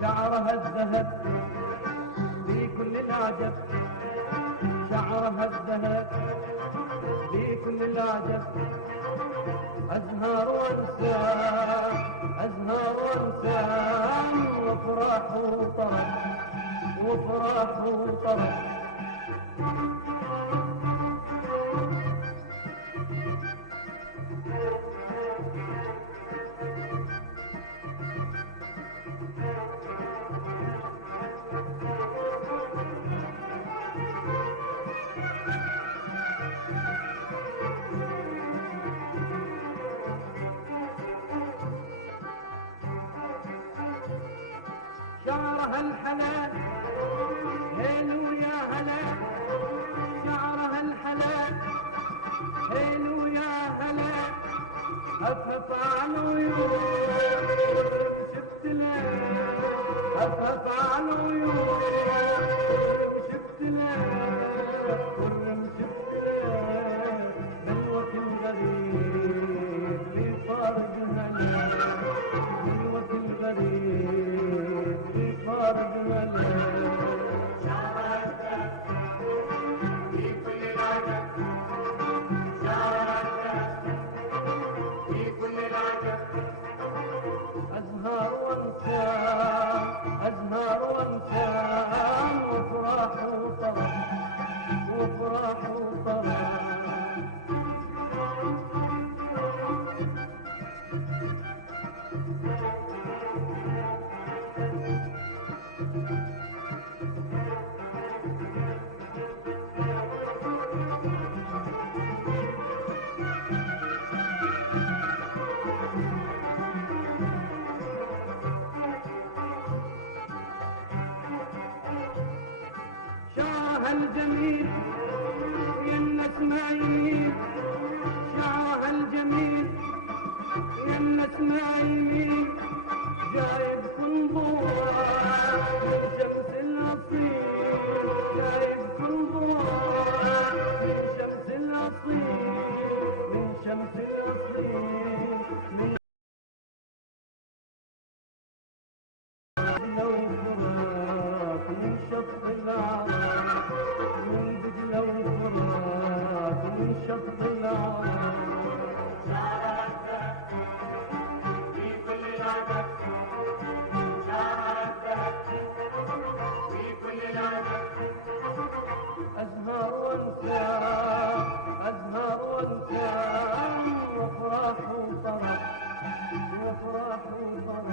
شعرها الذهب في كل العجب، شعرها الذهب في كل العجب. أزهار وانسام، أزهار وانسام، وافراح وطرب، وافراح وطرب. شعرها الحلال هيلو يا هلا، شعرها الحلال هيلو يا هلا. هفهف على عيون شفت له، هفهف على عيون شفت له، شفت له. بلوة الغريب اللي فارق هلا، بلوة الغريب اللي فارق هلا. أزهار وانسام، أزهار وانسام، وافراح وطرب، وافراح وطرب. شعرها الجميل يا النسمة يميل، شعرها الجميل يا النسمة يميل. جايب كنبوة من شمس الأصيل، جايب كنبوة من شمس الأصيل، من شمس الأصيل. من لو فراق من شط العرب، من دجلة وفراق من شط العرب. أزهار وانسام، أزهار وانسام، وافراح وطرب، وافراح وطرب.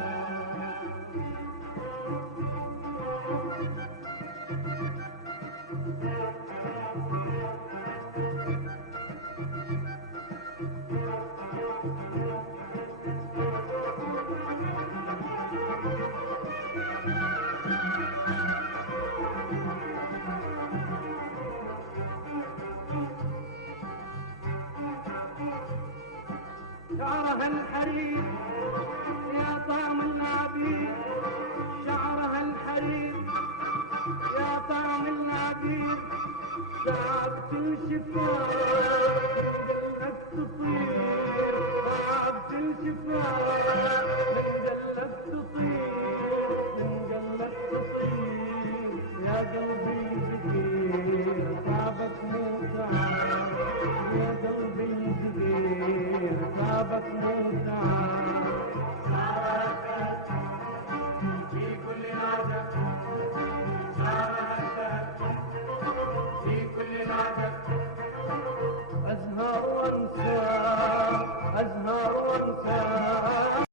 شعرها الحرير يا طعم العبيد، شعرها الحرير يا طعم العبيد. تعبت الشفاه من قلبك تطير، تعبت الشفاه من قلبك تطير، من قلبك تطير. يا قلبي الصغير تعبك مو تعب، يا قلبي الصغير تعبك مو تعب. شعرك في كل العجب، شعرك في كل العجب. أزهار وانسام، أزهار وانسام.